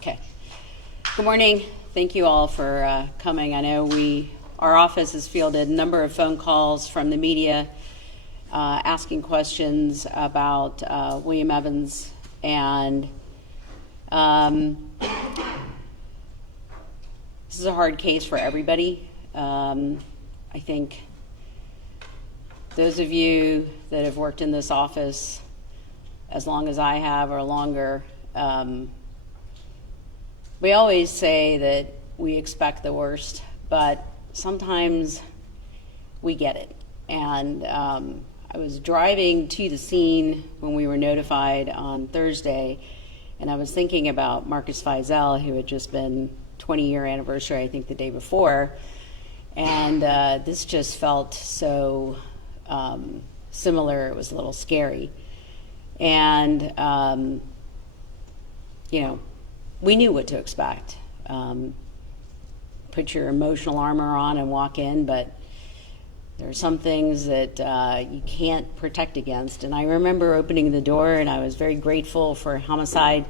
Okay. Good morning. Thank you all for coming. I know our office has fielded a number of phone calls from the media asking questions about William Evans, and this is a hard case for everybody. I think those of you that have worked in this office as long as I have or longer, we always say that we expect the worst, but sometimes we get it. And I was driving to the scene when we were notified on Thursday, and I was thinking about Marcus Feisel, who had just been 20-year anniversary, I think, the day before. And this just felt so similar. It was a little scary. And, we knew what to expect. Put your emotional armor on and walk in, but there are some things that you can't protect against. And I remember opening the door, and I was very grateful for Homicide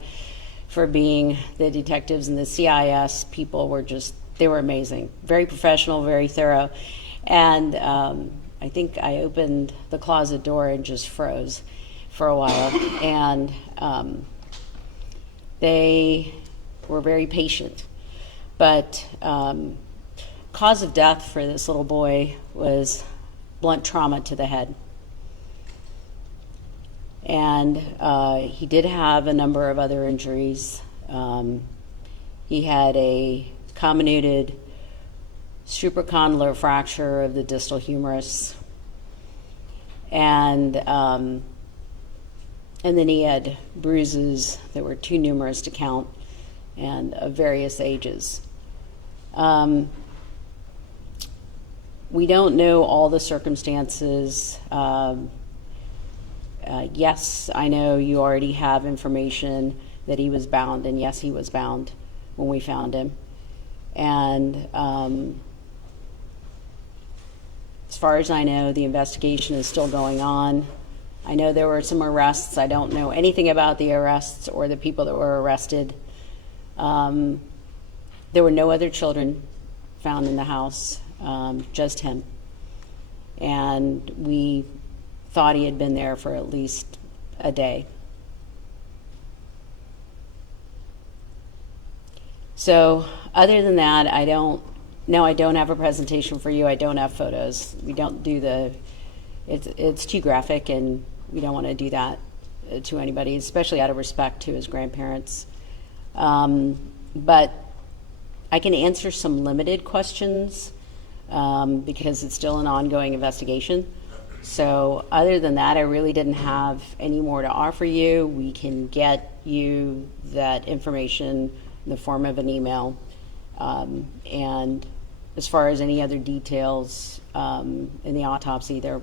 for being the detectives, and the CIS people they were amazing. Very professional, very thorough. And I think I opened the closet door and just froze for a while. And they were very patient. But cause of death for this little boy was blunt trauma to the head. And he did have a number of other injuries. He had a comminuted supracondylar fracture of the distal humerus. And then he had bruises that were too numerous to count and of various ages. We don't know all the circumstances. Yes, I know you already have information that he was bound, and yes, he was bound when we found him. And as far as I know, the investigation is still going on. I know there were some arrests. I don't know anything about the arrests or the people that were arrested. There were no other children found in the house, just him. And we thought he had been there for at least a day. So other than that, I don't have a presentation for you. I don't have photos. We don't do it's too graphic, and we don't want to do that to anybody, especially out of respect to his grandparents. But I can answer some limited questions because it's still an ongoing investigation. So other than that, I really didn't have any more to offer you. We can get you that information in the form of an email. And as far as any other details in the autopsy, they're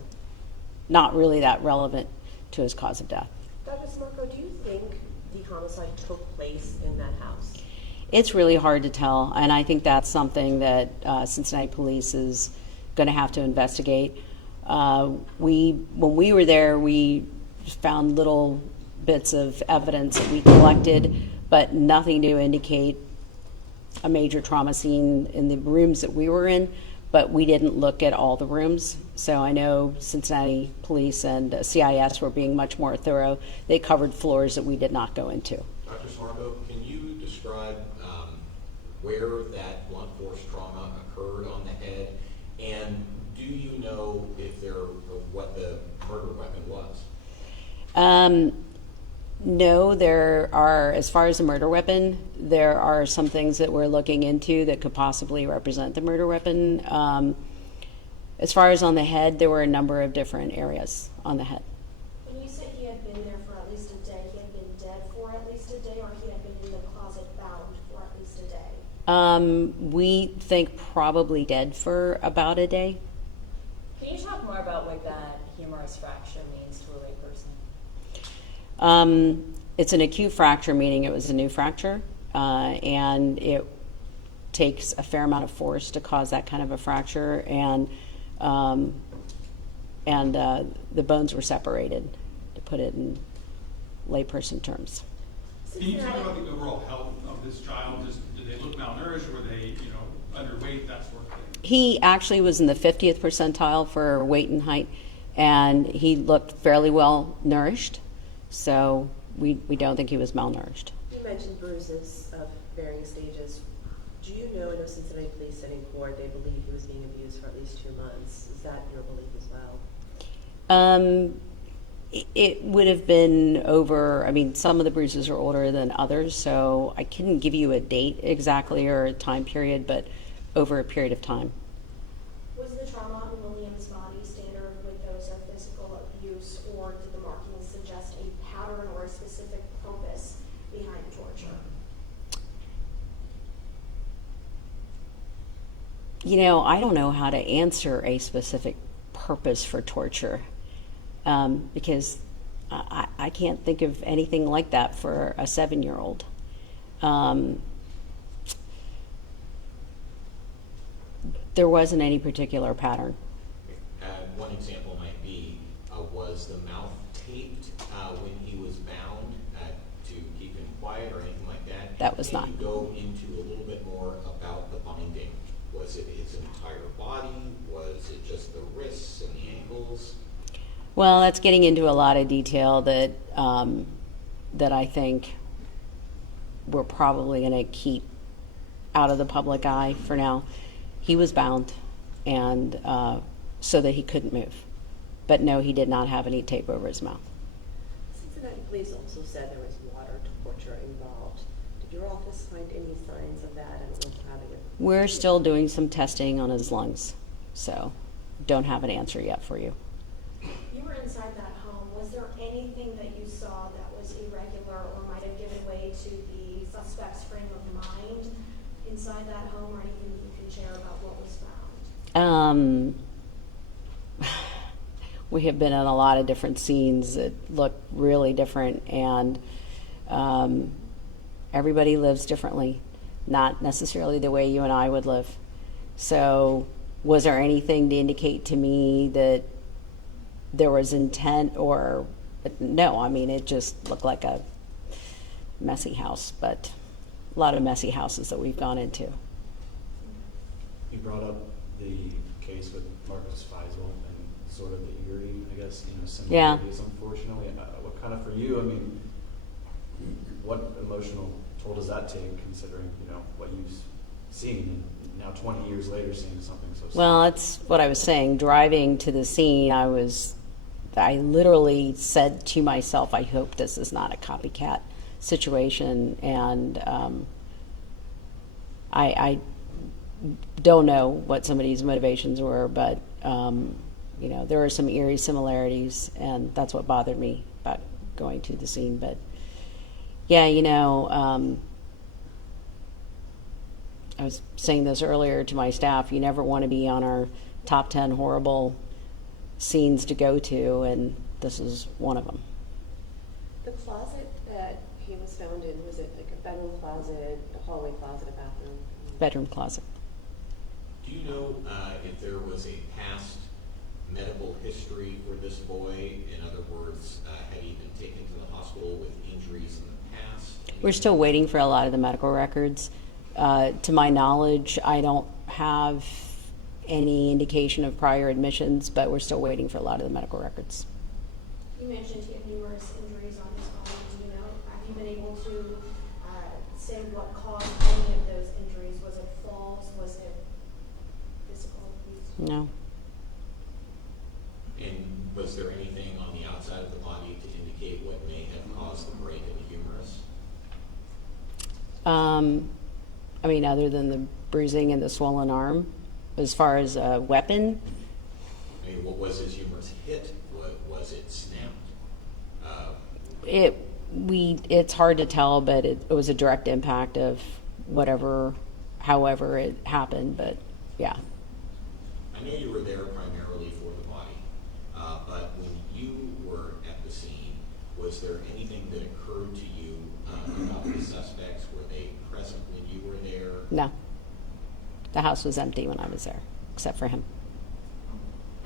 not really that relevant to his cause of death. Dr. Smarco, do you think the homicide took place in that house? It's really hard to tell, and I think that's something that Cincinnati Police is going to have to investigate. When we were there, we found little bits of evidence that we collected, but nothing to indicate a major trauma scene in the rooms that we were in, but we didn't look at all the rooms. So I know Cincinnati Police and CIS were being much more thorough. They covered floors that we did not go into. Dr. Smarco, can you describe where that blunt force trauma occurred on the head, and do you know what the murder weapon was? No, there are, as far as the murder weapon, there are some things that we're looking into that could possibly represent the murder weapon. As far as on the head, there were a number of different areas on the head. When you said he had been there for at least a day, he had been dead for at least a day, or he had been in the closet bound for at least a day? We think probably dead for about a day. Can you talk more about what that humerus fracture means to a layperson? It's an acute fracture, meaning it was a new fracture, and it takes a fair amount of force to cause that kind of a fracture, and the bones were separated, to put it in layperson terms. Can you talk about the overall health of this weight, that sort of thing? He actually was in the 50th percentile for weight and height, and he looked fairly well nourished. So we don't think he was malnourished. You mentioned bruises of varying stages. Do you know, I know Cincinnati Police said in court they believe he was being abused for at least 2 months. Is that your belief as well? It would have been over, I mean, some of the bruises are older than others, so I couldn't give you a date exactly or a time period, but over a period of time. Was the trauma on William's body standard with those of physical abuse, or did the markings suggest a pattern or a specific purpose behind torture? You know, I don't know how to answer a specific purpose for torture, because I can't think of anything like that for a 7-year-old. There wasn't any particular pattern. One example might be, was the mouth taped when he was bound to keep him quiet or anything like that? That was Can not. you go into a little bit more about the binding? Was it his entire body? Was it just the wrists and the ankles? Well, that's getting into a lot of detail that that I think we're probably going to keep out of the public eye for now. He was bound, and so that he couldn't move. But no, he did not have any tape over his mouth. Cincinnati Police also said there was water torture involved. Did your office find any signs of that? I don't know how to get. We're still doing some testing on his lungs, so don't have an answer yet for you. You were inside that home. Was there anything that you saw that was irregular or might have given way to the suspect's frame of mind inside that home, or anything you can share about what was found? We have been in a lot of different scenes that look really different, and everybody lives differently, not necessarily the way you and I would live. So was there anything to indicate to me that there was intent? Or no, I mean, it just looked like a messy house, but a lot of messy houses that we've gone into. You brought up the case with Marcus Faisal and sort of the eerie, I guess, similarities, unfortunately. What kind of, for you, I mean, what emotional toll does that take, considering, what you've seen, and now 20 years later seeing something so similar? Well, that's what I was saying. Driving to the scene, I literally said to myself, I hope this is not a copycat situation. And I don't know what somebody's motivations were, but there are some eerie similarities, and that's what bothered me about going to the scene. But yeah, I was saying this earlier to my staff, you never want to be on our top 10 horrible scenes to go to, and this is one of them. The closet that he was found in, was it like a bedroom closet, a hallway closet, a bathroom? Bedroom closet. Do you know if there was a past medical history for this boy? In other words, had he been taken to the hospital with injuries in the past? We're still waiting for a lot of the medical records. To my knowledge, I don't have any indication of prior admissions, but we're still waiting for a lot of the medical records. You mentioned he had numerous injuries on his body. Do you know, have you been able to say what caused any of those injuries? Was it falls? Was it physical abuse? No. And was there anything on the outside of the body to indicate what may have caused the break in the humerus? Other than the bruising and the swollen arm, as far as a weapon. What was his humerus hit? Was it snapped? It's hard to tell, but it was a direct impact of however it happened. But yeah. I know you were there primarily for the body, but when you were at the scene, was there anything that occurred to you about the suspects? Were they present when you were there? No. The house was empty when I was there, except for him.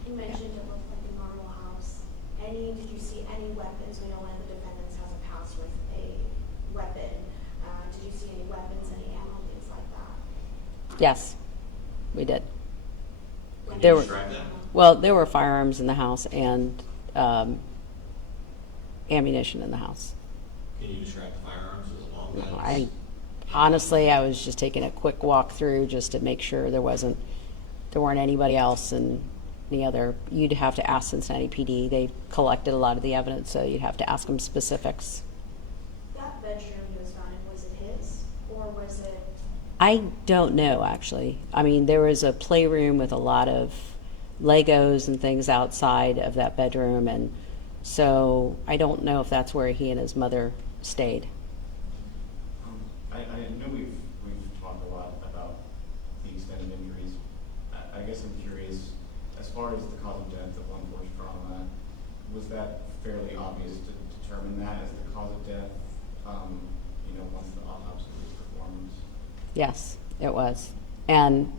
You mentioned it looked like a normal house. Did you see any weapons? We know one of the defendants has a past with a weapon. Did you see any weapons, any ammo, things like that? Yes. we did. Can you There were- describe that? Well, there were firearms in the house and ammunition in the house. Can you describe the firearms as long guns? I honestly, I was just taking a quick walk through just to make sure there weren't anybody else and the other. You'd have to ask Cincinnati PD. They collected a lot of the evidence, so you'd have to ask them specifics. That bedroom he was found in, was it his, or was it? I don't know, actually. I mean, there was a playroom with a lot of Legos and things outside of that bedroom, and so I don't know if that's where he and his mother stayed. I know we've talked a lot about the extent of injuries. I guess I'm curious, as far as the cause of death of blunt force trauma, was that fairly obvious to determine that as the cause of death, once the autopsy was performed? Yes, it was. And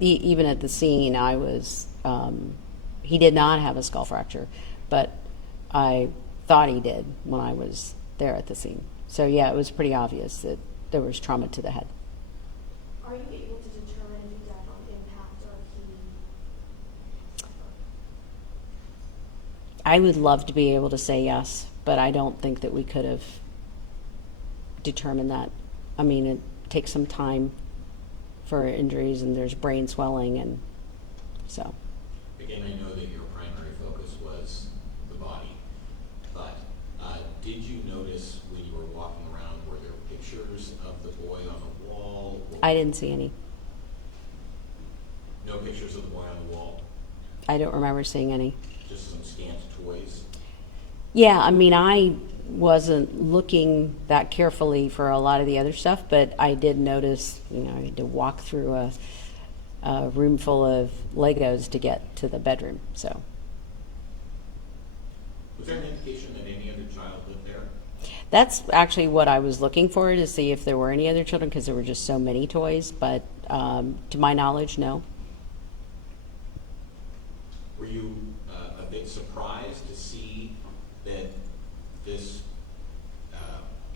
even at the scene, I was, he did not have a skull fracture, but I thought he did when I was there at the scene. So yeah, it was pretty obvious that there was trauma to the head. Are you able to determine if he died on impact or if he? I would love to be able to say yes, but I don't think that we could have determined that. I mean, it takes some time for injuries, and there's brain swelling, and so. Again, I know that your primary focus was the body, but did you notice when you were walking around, were there pictures of the boy on the wall? I didn't see any. No pictures of the boy on the wall, I don't remember seeing any. just some scant toys? Yeah, I mean, I wasn't looking that carefully for a lot of the other stuff, but I did notice, I had to walk through a room full of Legos to get to the bedroom, so. Was there an indication that any other child lived there? That's actually what I was looking for, to see if there were any other children, because there were just so many toys, but to my knowledge, no. Were you a bit surprised to see that this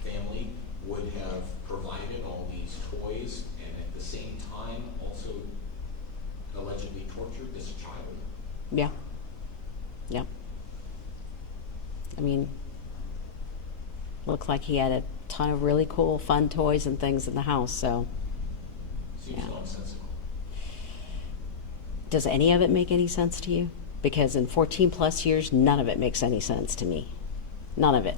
family would have provided all these toys and at the same time also allegedly tortured this child? Yeah. Yeah. I mean, looked like he had a ton of really cool, fun toys and things in the house, so. Seems Yeah. nonsensical. Does any of it make any sense to you? Because in 14 plus years, none of it makes any sense to me. None of it.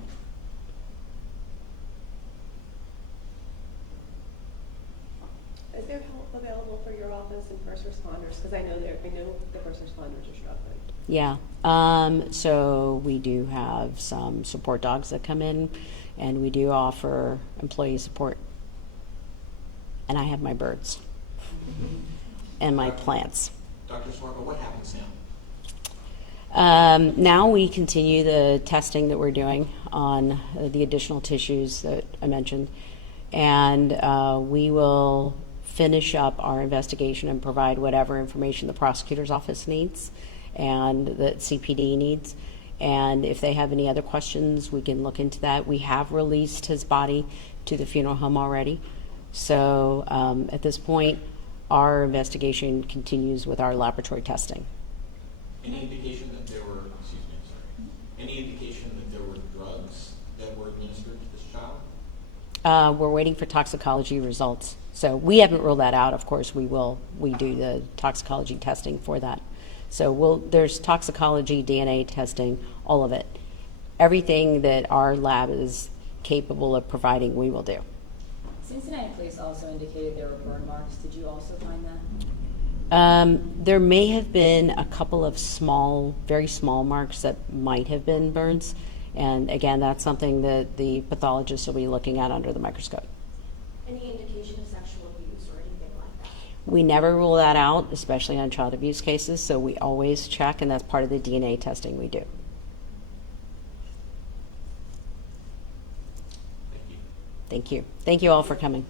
Is there help available for your office and first responders? Because I know the first responders are struggling. Yeah. So we do have some support dogs that come in, and we do offer employee support. And I have my birds and my plants. Dr. Swargo, what happens now? Now we continue the testing that we're doing on the additional tissues that I mentioned, and we will finish up our investigation and provide whatever information the prosecutor's office needs and that CPD needs. And if they have any other questions, we can look into that. We have released his body to the funeral home already. So at this point, our investigation continues with our laboratory testing. Any indication that there were, excuse me, I'm sorry, any indication that there were drugs that were administered to this child? We're waiting for toxicology results. So we haven't ruled that out. Of course, we do the toxicology testing for that. So there's toxicology, DNA testing, all of it. Everything that our lab is capable of providing, we will do. Cincinnati police also indicated there were burn marks. Did you also find that? There may have been a couple of small, very small marks that might have been burns. And again, that's something that the pathologist will be looking at under the microscope. Any indication of sexual abuse or anything like that? We never rule that out, especially on child abuse cases, so we always check, and that's part of the DNA testing we do. Thank you. Thank you. Thank you all for coming.